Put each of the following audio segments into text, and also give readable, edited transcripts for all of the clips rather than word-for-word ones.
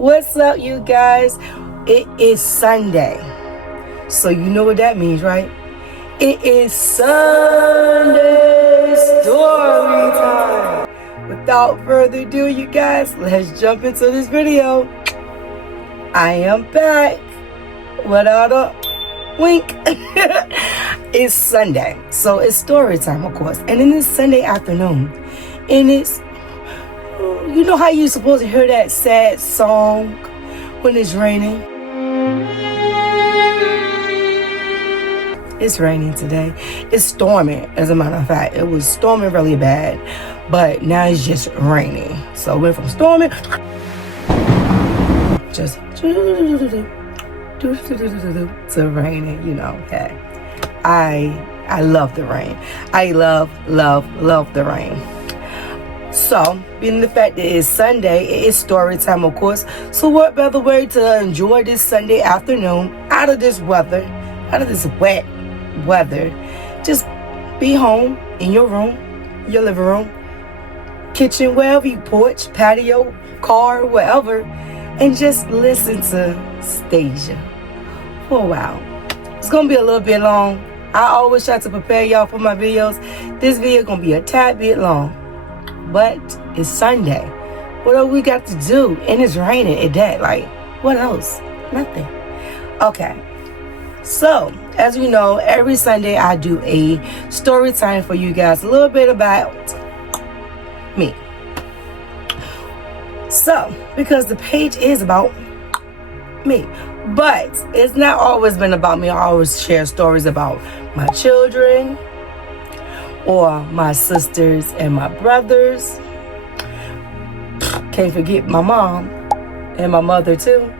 What's up, you guys? It is Sunday. So you know what that means, right? It is Sunday story time. Without further ado, you guys, let's jump into this video. I am back without a wink. It's Sunday, so it's story time, of course. And then it's Sunday afternoon, and it's, you know how you're supposed to hear that sad song when it's raining? It's raining today. It's storming, as a matter of fact. It was storming really bad, but now it's just raining. So it went from storming just to raining, you know. Okay. I love the rain. I love the rain. So, being the fact that it's Sunday, it is story time, of course. So what better way to enjoy this Sunday afternoon out of this weather, out of this wet weather? Just be home in your room, your living room, kitchen, wherever you, porch, patio, car, wherever, and just listen to Stasia for a while. It's gonna be a little bit long. I always try to prepare y'all for my videos. This video gonna be a tad bit long, but it's Sunday. What else we got to do? And it's raining at that. Like, what else? Nothing. Okay. So, as you know, every Sunday I do a story time for you guys. A little bit about me. So, because the page is about me. But it's not always been about me. I always share stories about my children, or my sisters and my brothers. Can't forget my mom and my mother too.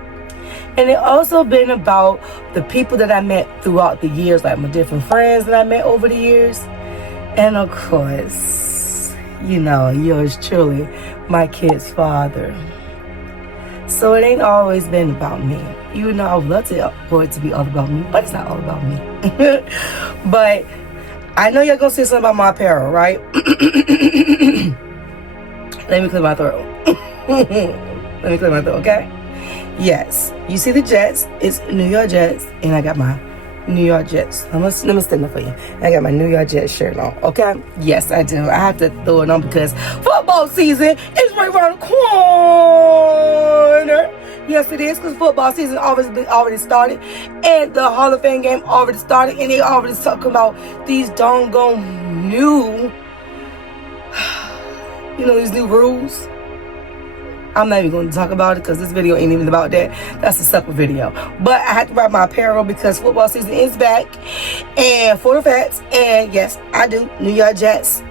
And it also been about the people that I met throughout the years, like my different friends that I met over the years. And of course, you know, yours truly, my kid's father. So it ain't always been about me. Even though I would love for it to be all about me, but it's not all about me. But I know y'all gonna say something about my apparel, right? Let me clear my throat. Let me clear my throat, okay? Yes. You see the Jets. It's New York Jets. And I got my New York Jets. Let me stand up for you. I got my New York Jets shirt on, okay? Yes, I do. I have to throw it on because football season is right around the corner. Yes, it is, because football season already started, and the Hall of Fame game already started, and they already talking about these doggone new, these new rules. I'm not even going to talk about it because this video ain't even about that. That's a separate video. But I had to wrap my apparel because football season is back, and for the facts, and yes, I do. New York Jets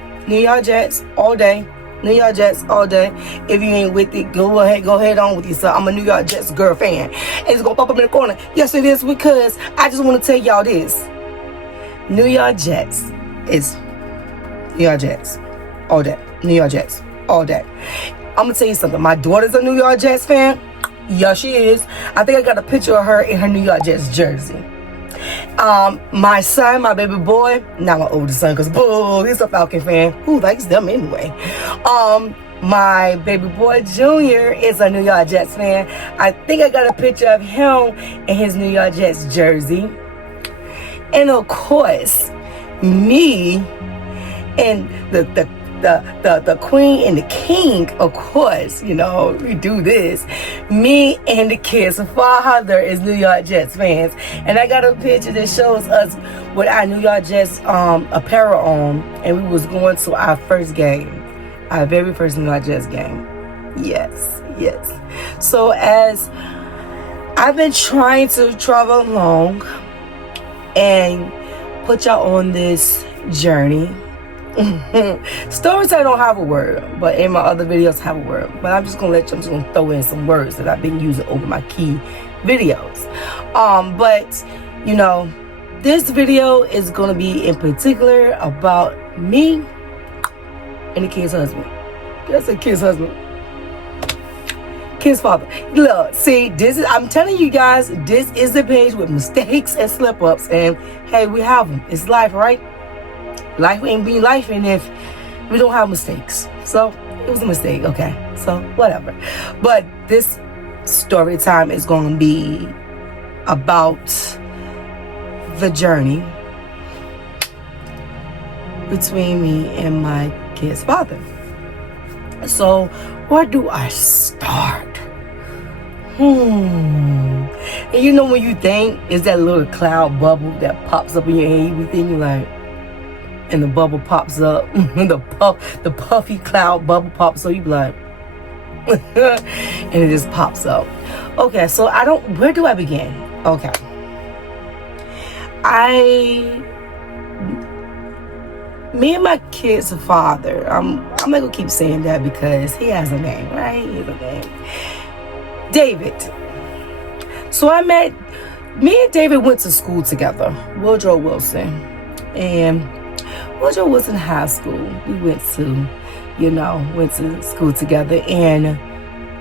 all day. New York Jets all day. If you ain't with it, go ahead on with yourself. I'm a New York Jets girl fan. And it's gonna pop up in the corner. Yes, it is, because I just want to tell y'all this. New York Jets is New York Jets all day. New York Jets all day. I'm gonna tell you something. My daughter's a New York Jets fan. Yeah, she is. I think I got a picture of her in her New York Jets jersey. My son, my baby boy, not my oldest son, because he's a Falcon fan. Who likes them anyway? My baby boy Junior is a New York Jets fan. I think I got a picture of him in his New York Jets jersey. And of course, me and the queen and the king, of course, we do this. Me and the kid's father is New York Jets fans. And I got a picture that shows us with our New York Jets apparel on, and we was going to our first game. Our very first New York Jets game. Yes. So as I've been trying to travel along and put y'all on this journey. Stories I don't have a word, but in my other videos have a word. But I'm just gonna throw in some words that I've been using over my key videos. But this video is gonna be in particular about me and the kid's husband. That's a kid's husband. Kid's father. Look, see, I'm telling you guys, this is the page with mistakes and slip-ups, and hey, we have them. It's life, right? Life ain't be life, and if we don't have mistakes. So it was a mistake, okay? So whatever. But this story time is going to be about the journey between me and my kid's father. So, where do I start? And you know when you think, is that little cloud bubble that pops up in your head, you be thinking like, and the bubble pops up, and the puffy cloud bubble pops up, you be like, and it just pops up. Okay, so where do I begin? Okay. Me and my kid's father, I'm not gonna keep saying that because he has a name, right? He has a name. David. So me and David went to school together, Woodrow Wilson. And Woodrow Wilson High School, we went to school together. And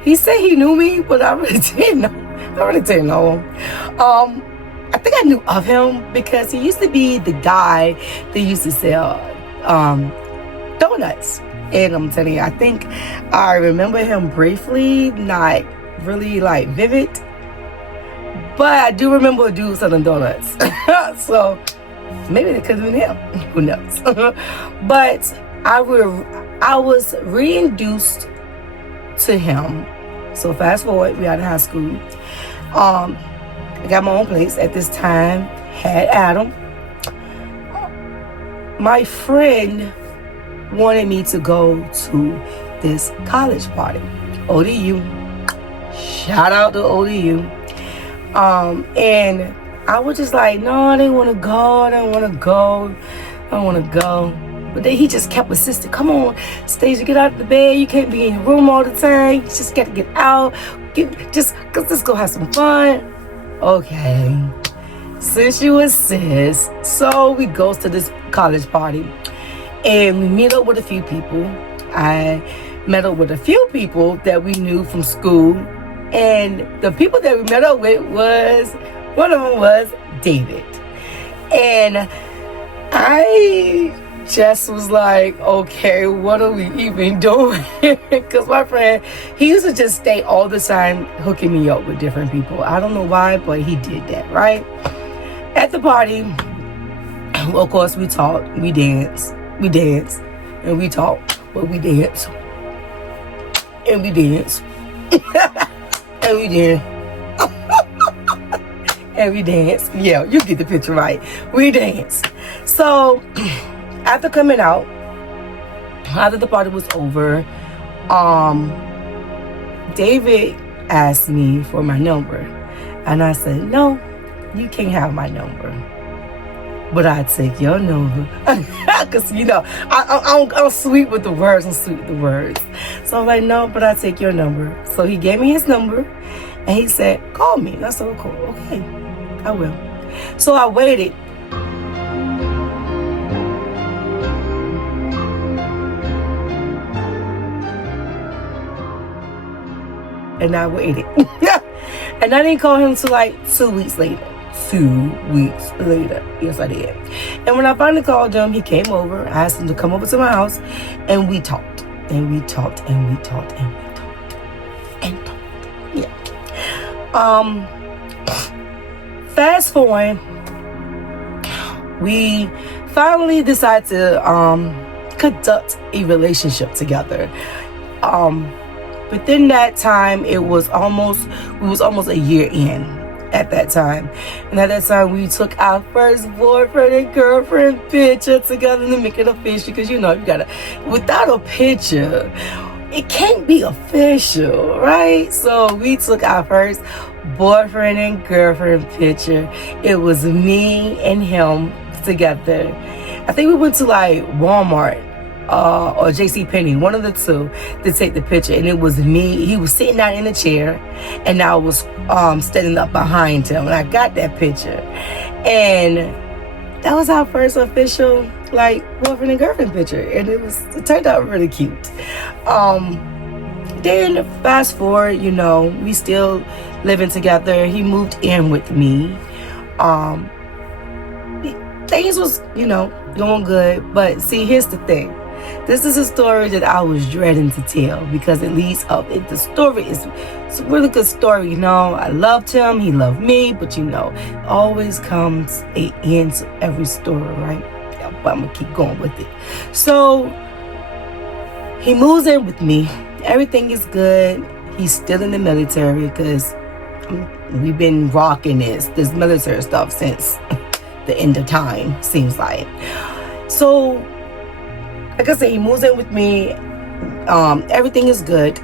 he said he knew me, but I really didn't know him. I think I knew of him because he used to be the guy that used to sell donuts. And I'm telling you, I think I remember him briefly, not really like vivid, but I do remember a dude selling donuts. So maybe it could have been him. Who knows? But I was reintroduced to him. So fast forward, we out of high school. I got my own place at this time. Had Adam. My friend wanted me to go to this college party, ODU. Shout out to ODU. And I was just like, no, I didn't want to go. But then he just kept insisting, come on, Stacia, get out of the bed. You can't be in your room all the time. You just got to get out. Let's go have some fun. Okay. Since you insist, so we goes to this college party. And we meet up with a few people. I met up with a few people that we knew from school. And the people that we met up with one of them was David. And I just was like, okay, what are we even doing? Because my friend, he used to just stay all the time hooking me up with different people. I don't know why, but he did that, right? At the party, well, of course, we talked, we danced, and we talked, but we danced, and we danced, and we danced. And we danced. Yeah, you get the picture right. We danced. So, after coming out, after the party was over, David asked me for my number. And I said, no, you can't have my number. But I'd take your number. Because, I'm sweet with the words. So I'm like, no, but I'd take your number. So he gave me his number. And he said, call me. And I said, cool. Okay, I will. So I waited. And I waited. And I didn't call him till like 2 weeks later. 2 weeks later. Yes, I did. And when I finally called him, he came over. I asked him to come over to my house. And we talked. And we talked. And we talked. And we talked. And talked. Yeah. Fast forward. We finally decided to conduct a relationship together. Within that time, we was almost a year in at that time. And at that time, we took our first boyfriend and girlfriend picture together to make it official. Because, you gotta, without a picture, it can't be official, right? So we took our first boyfriend and girlfriend picture. It was me and him together. I think we went to like Walmart or JCPenney, one of the two, to take the picture. And it was me. He was sitting down in a chair, and I was standing up behind him. And I got that picture. And that was our first official like boyfriend and girlfriend picture. And it turned out really cute. Then fast forward, we still living together. He moved in with me. Things was, going good. But see, here's the thing. This is a story that I was dreading to tell because it leads up. The story is it's a really good story, you know. I loved him, he loved me, but you know, always comes an end to every story, right? Yeah, but I'm gonna keep going with it. So he moves in with me. Everything is good. He's still in the military because we've been rocking this military stuff since the end of time, seems like. So, like I said, he moves in with me. Everything is good.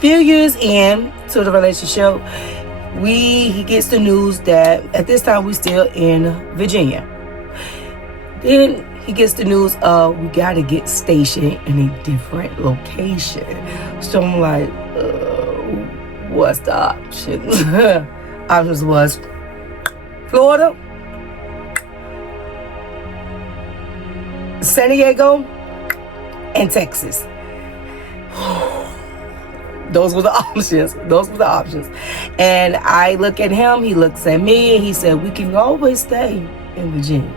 Few years in to the relationship, he gets the news that at this time we're still in Virginia. Then he gets the news of we gotta get stationed in a different location. So I'm like, what's the options? Options was Florida, San Diego, and Texas. Those were the options. And I look at him, he looks at me, and he said, we can always stay in Virginia.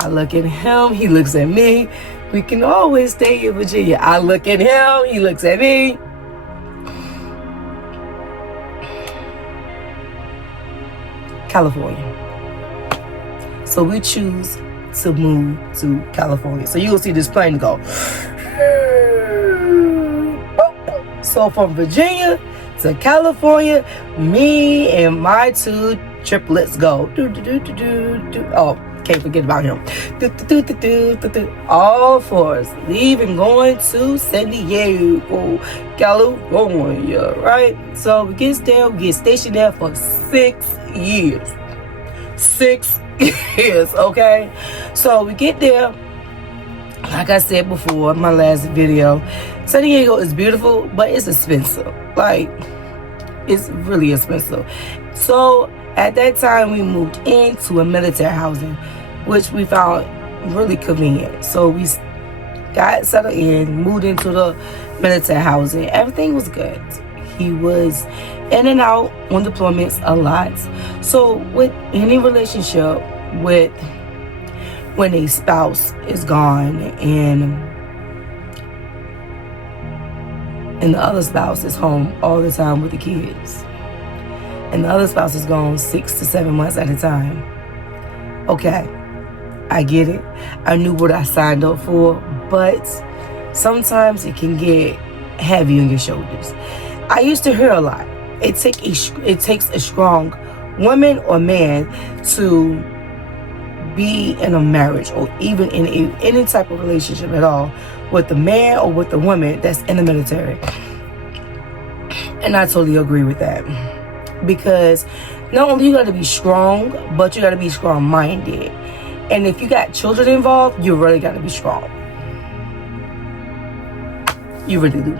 I look at him, he looks at me, we can always stay in Virginia. I look at him, he looks at me. California. So we choose to move to California. So you'll see this plane go. So from Virginia to California, me and my two triplets go. Oh, can't forget about him. All four us leaving, going to San Diego, California, right? So we get there, we get stationed there for 6 years. 6 years, okay? So we get there, like I said before in my last video, San Diego is beautiful, but it's expensive. Like, it's really expensive. So at that time, we moved into a military housing, which we found really convenient. So we got settled in, moved into the military housing. Everything was good. He was in and out on deployments a lot. So with any relationship with when a spouse is gone and the other spouse is home all the time with the kids, and the other spouse is gone 6 to 7 months at a time. Okay, I get it. I knew what I signed up for, but sometimes it can get heavy on your shoulders. I used to hear a lot. It takes a strong woman or man to be in a marriage or even in any type of relationship at all with the man or with the woman that's in the military. And I totally agree with that. Because not only you got to be strong, but you got to be strong-minded. And if you got children involved, you really got to be strong. You really do.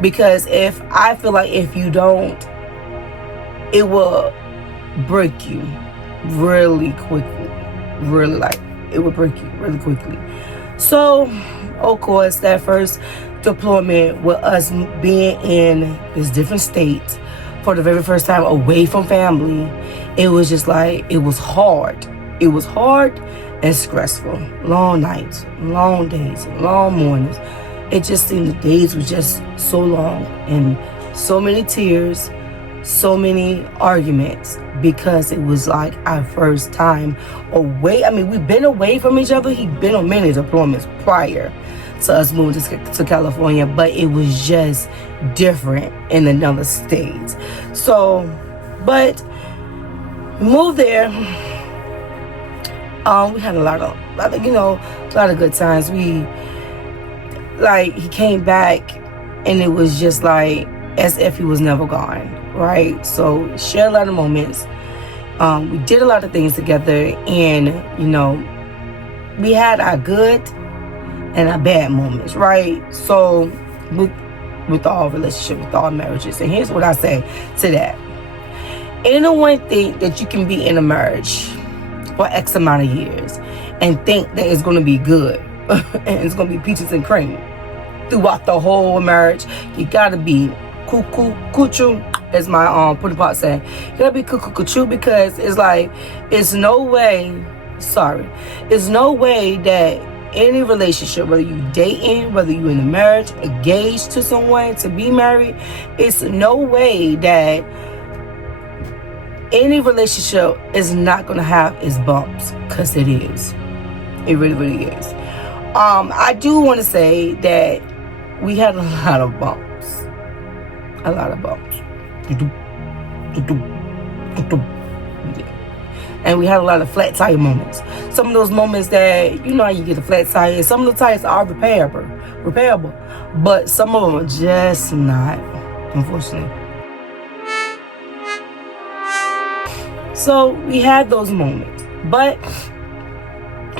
Because I feel like if you don't, it will break you really quickly. Really, like, it will break you really quickly. So, of course, that first deployment with us being in this different state for the very first time away from family, it was just like, it was hard. It was hard and stressful. Long nights, long days, long mornings. It just seemed the days were just so long and so many tears, so many arguments, because it was like our first time away. I mean, we've been away from each other. He'd been on many deployments prior to us moving to California, but it was just different in another state. So, but moved there. We had a lot of good times. He came back, and it was just like as if he was never gone, right? So shared a lot of moments. We did a lot of things together, and we had our good and our bad moments, right? So with all relationships, with all marriages, and here's what I say to that: anyone think that you can be in a marriage for X amount of years and think that it's going to be good and it's going to be peaches and cream throughout the whole marriage? You got to be cuckoo, as my Putty Pot said. You got to be cuckoo, because it's like, it's no way Sorry. There's no way that any relationship, whether you dating, whether you in a marriage, engaged to someone to be married, it's no way that any relationship is not going to have its bumps, because it is. It really, really is. I do want to say that we had a lot of bumps. A lot of bumps. And we had a lot of flat tire moments. Some of those moments that, you know how you get a flat tire, some of the tires are repairable, but some of them are just not, unfortunately. So we had those moments, but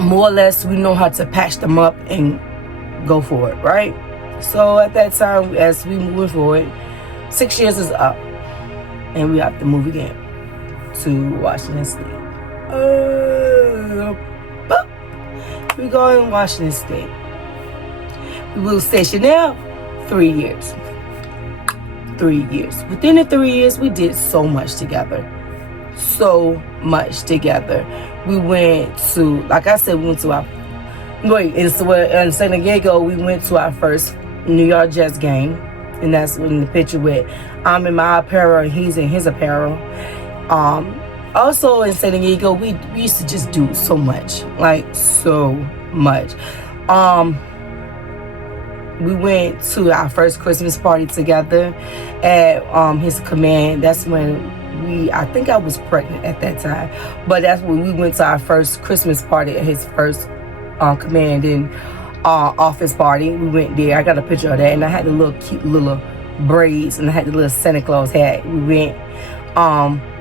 more or less we know how to patch them up and go for it, right? So at that time, as we move forward, 6 years is up, and we have to move again to Washington State. We go in Washington State. We will station there 3 years. 3 years. Within the 3 years, we did so much together. So much together. We went to, like I said, we went to in San Diego, we went to our first New York Jets game. And that's in the picture with I'm in my apparel and he's in his apparel. Also in San Diego, we used to just do so much, like so much. We went to our first Christmas party together at his command. That's when I think I was pregnant at that time, but that's when we went to our first Christmas party at his first command and office party. We went there. I got a picture of that, and I had the little cute little braids, and I had the little Santa Claus hat. We went.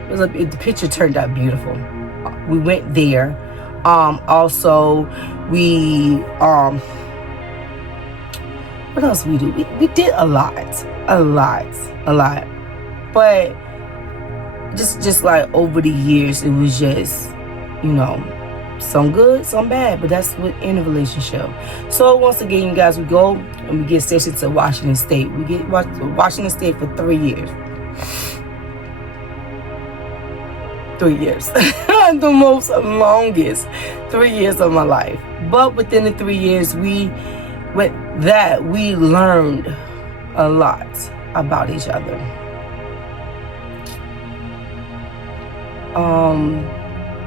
The picture turned out beautiful. We went there. Also, we what else we do? We did a lot, but just like over the years, it was just, you know, some good, some bad, but that's within a relationship. So once again, you guys, we go and we get stationed to Washington State. We get Washington State for 3 years. 3 years. The most longest 3 years of my life. But within the 3 years, we learned a lot about each other.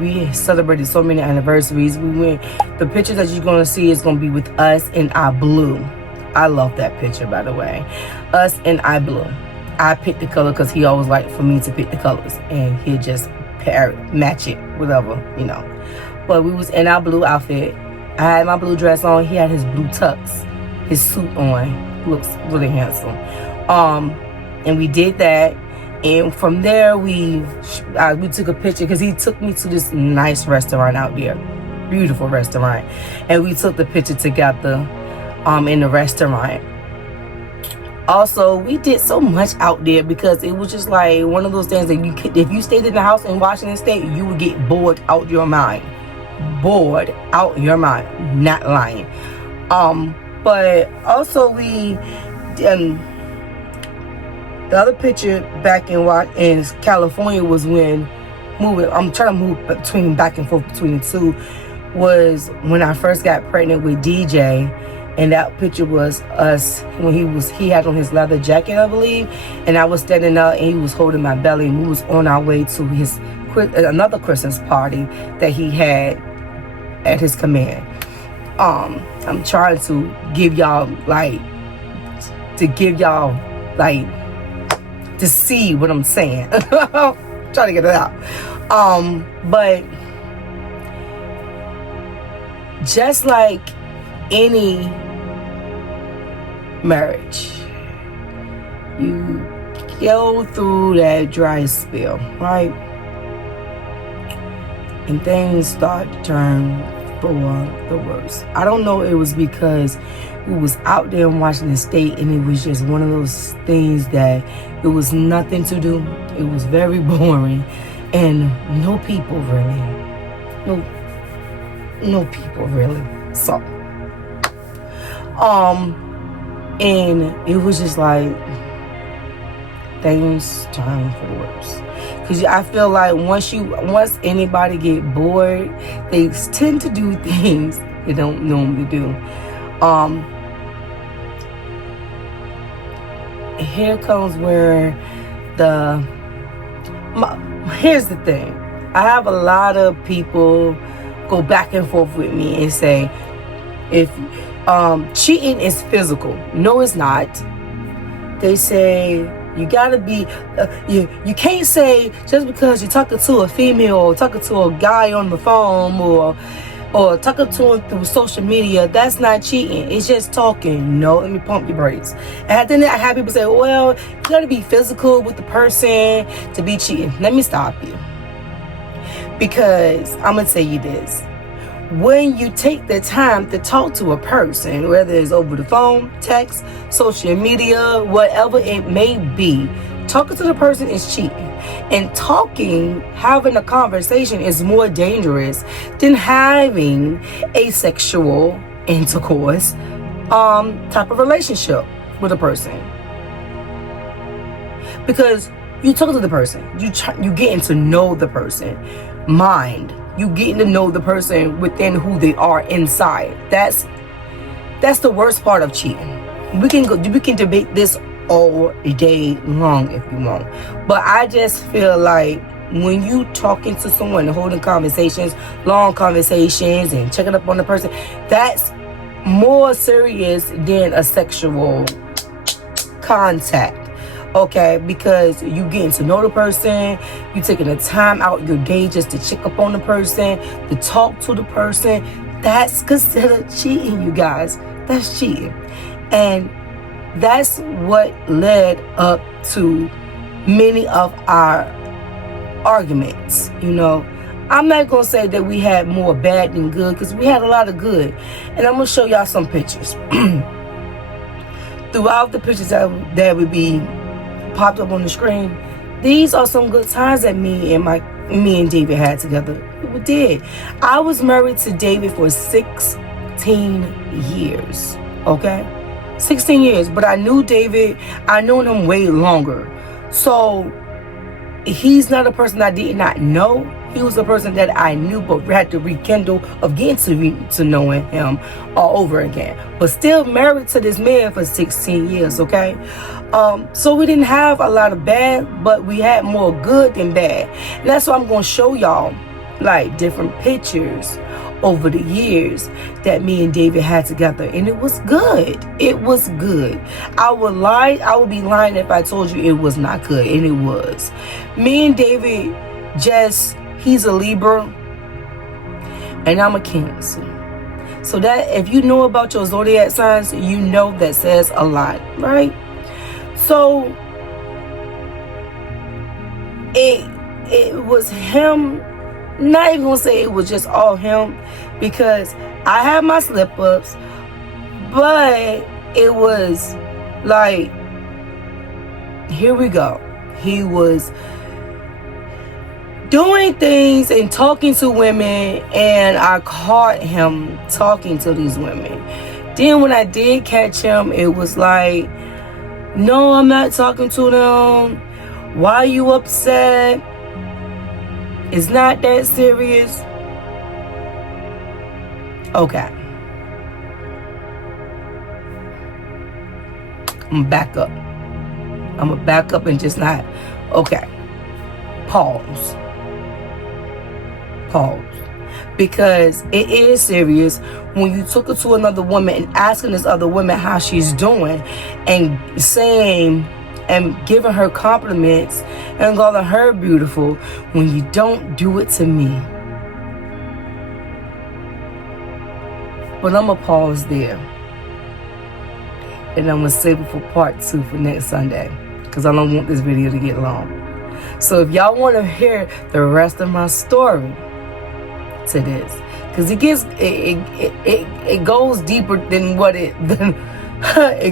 We celebrated so many anniversaries. The picture that you're gonna see is gonna be with us in our blue. I love that picture, by the way. Us in our blue. I picked the color because he always liked for me to pick the colors, and he'd just match it, whatever, you know. But we was in our blue outfit. I had my blue dress on. He had his blue tux, his suit on. He looks really handsome. And we did that. And from there, we took a picture because he took me to this nice restaurant out there, beautiful restaurant, and we took the picture together in the restaurant. Also, we did so much out there because it was just like one of those things that if you stayed in the house in Washington State, you would get bored out your mind. Bored out your mind, not lying. But also the other picture back in California was when I'm trying to move back and forth between the two, was when I first got pregnant with DJ, and that picture was us when he had on his leather jacket, I believe, and I was standing up and he was holding my belly, and we was on our way to another Christmas party that he had at his command. I'm trying to give y'all to see what I'm saying. Trying to get it out. But just like any marriage, you go through that dry spell, right? And things start to turn for the worse. I don't know, it was because we was out there in Washington State and it was just one of those things that it was nothing to do. It was very boring and no people really. No people really. So and it was just like things turned for the worse. Because I feel like once anybody get bored, they tend to do things they don't normally do. Here comes where here's the thing. I have a lot of people go back and forth with me and say, if cheating is physical. No, it's not. They say you gotta be, you can't say just because you're talking to a female or talking to a guy on the phone or talking to him through social media, that's not cheating. It's just talking. No, let me pump your brakes. And then I have people say, well, you gotta be physical with the person to be cheating. Let me stop you. Because I'm gonna tell you this. When you take the time to talk to a person, whether it's over the phone, text, social media, whatever it may be, talking to the person is cheating. And having a conversation is more dangerous than having a sexual intercourse type of relationship with a person. Because you talk to the person, you getting to know the person, you getting to know the person within who they are inside. That's the worst part of cheating. We can debate this all day long if you want, but I just feel like when you talking to someone and holding conversations, long conversations, and checking up on the person, that's more serious than a sexual contact. Okay, because you getting to know the person, you taking the time out your day just to check up on the person, to talk to the person. That's considered cheating, you guys. That's cheating. And that's what led up to many of our arguments. You know, I'm not gonna say that we had more bad than good, because we had a lot of good. And I'm gonna show y'all some pictures. Throughout the pictures that would be popped up on the screen, these are some good times that me and David had together. We did. I was married to David for 16 years. Okay, 16 years. But I knew David. I knew him way longer. So he's not a person I did not know. He was a person that I knew, but had to rekindle of getting to knowing him all over again. But still married to this man for 16 years, okay? So we didn't have a lot of bad, but we had more good than bad. And that's why I'm going to show y'all, like, different pictures over the years that me and David had together. And it was good. It was good. I would be lying if I told you it was not good. And it was. Me and David he's a Libra, and I'm a Cancer. So that, if you know about your zodiac signs, you know that says a lot, right? So it was him. Not even gonna say it was just all him, because I had my slip-ups, but it was like, here we go. He was doing things and talking to women, and I caught him talking to these women. Then when I did catch him, it was like, no, I'm not talking to them. Why are you upset? It's not that serious. Okay. I'm back up. I'm gonna back up and just not. Okay. Pause. Because it is serious when you took her to another woman and asking this other woman how she's doing, and saying and giving her compliments and calling her beautiful, when you don't do it to me. But I'm gonna pause there, and I'm gonna save it for part 2 for next Sunday, because I don't want this video to get long. So if y'all want to hear the rest of my story to this, because it goes deeper than what it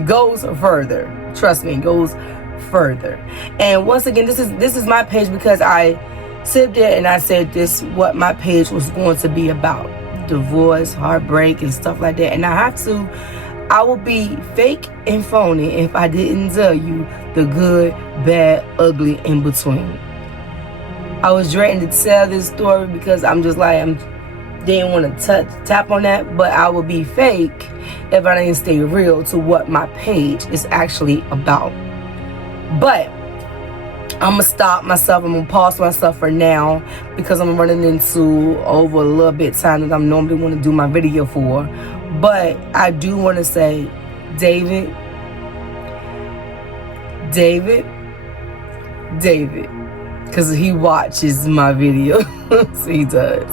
goes further. Trust me, it goes further. And once again, this is my page, because I sit there and I said this what my page was going to be about: divorce, heartbreak, and stuff like that. And I would be fake and phony if I didn't tell you the good, bad, ugly in between. I was dreading to tell this story because I'm just like, didn't want to tap on that, but I would be fake if I didn't stay real to what my page is actually about. But I'm gonna stop myself. I'm gonna pause myself for now because I'm running into over a little bit time that I'm normally want to do my video for. But I do want to say, David, because he watches my videos. He does.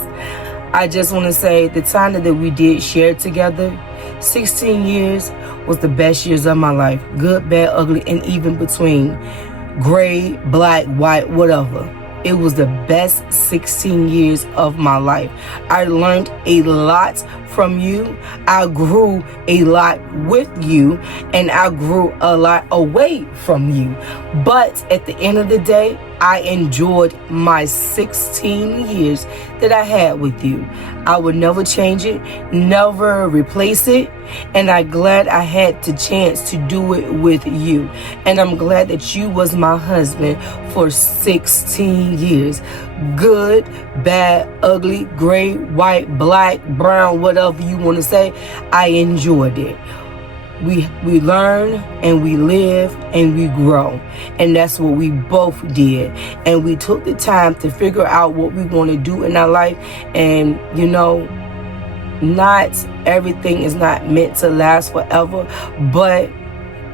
I just want to say the time that we did share together, 16 years, was the best years of my life. Good, bad, ugly, and even between. Gray, black, white, whatever. It was the best 16 years of my life. I learned a lot from you. I grew a lot with you, and I grew a lot away from you. But at the end of the day, I enjoyed my 16 years that I had with you. I would never change it, never replace it, and I'm glad I had the chance to do it with you. And I'm glad that you was my husband for 16 years. Good, bad, ugly, gray, white, black, brown, whatever you want to say, I enjoyed it. We learn and we live and we grow, and that's what we both did. And we took the time to figure out what we want to do in our life. And you know, not everything is not meant to last forever, but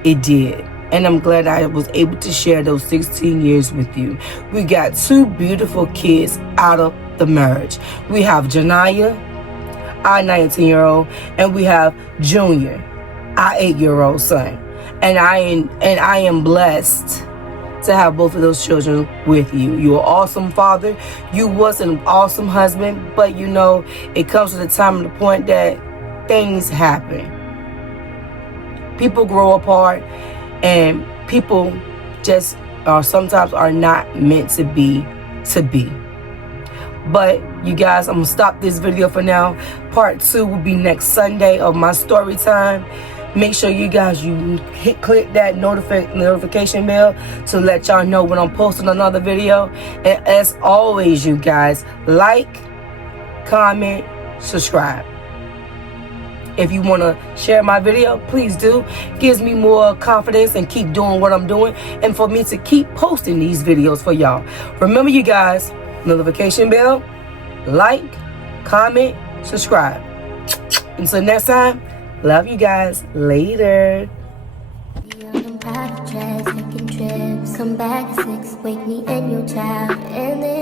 it did. And I'm glad I was able to share those 16 years with you. We got 2 beautiful kids out of the marriage. We have Janiyah, our 19-year-old, and we have Junior, our 8-year-old son. And I am blessed to have both of those children with you. You're an awesome father. You was an awesome husband. But you know, it comes to the time and the point that things happen. People grow apart, and people just sometimes are not meant to be. But you guys, I'm gonna stop this video for now. Part 2 will be next Sunday of my story time. Make sure you guys click that notification bell to let y'all know when I'm posting another video. And as always, you guys, like, comment, subscribe. If you want to share my video, please do. Gives me more confidence and keep doing what I'm doing, and for me to keep posting these videos for y'all. Remember, you guys, notification bell, like, comment, subscribe. Until next time, love you guys. Later. Come back at 6, wake me and your child, and then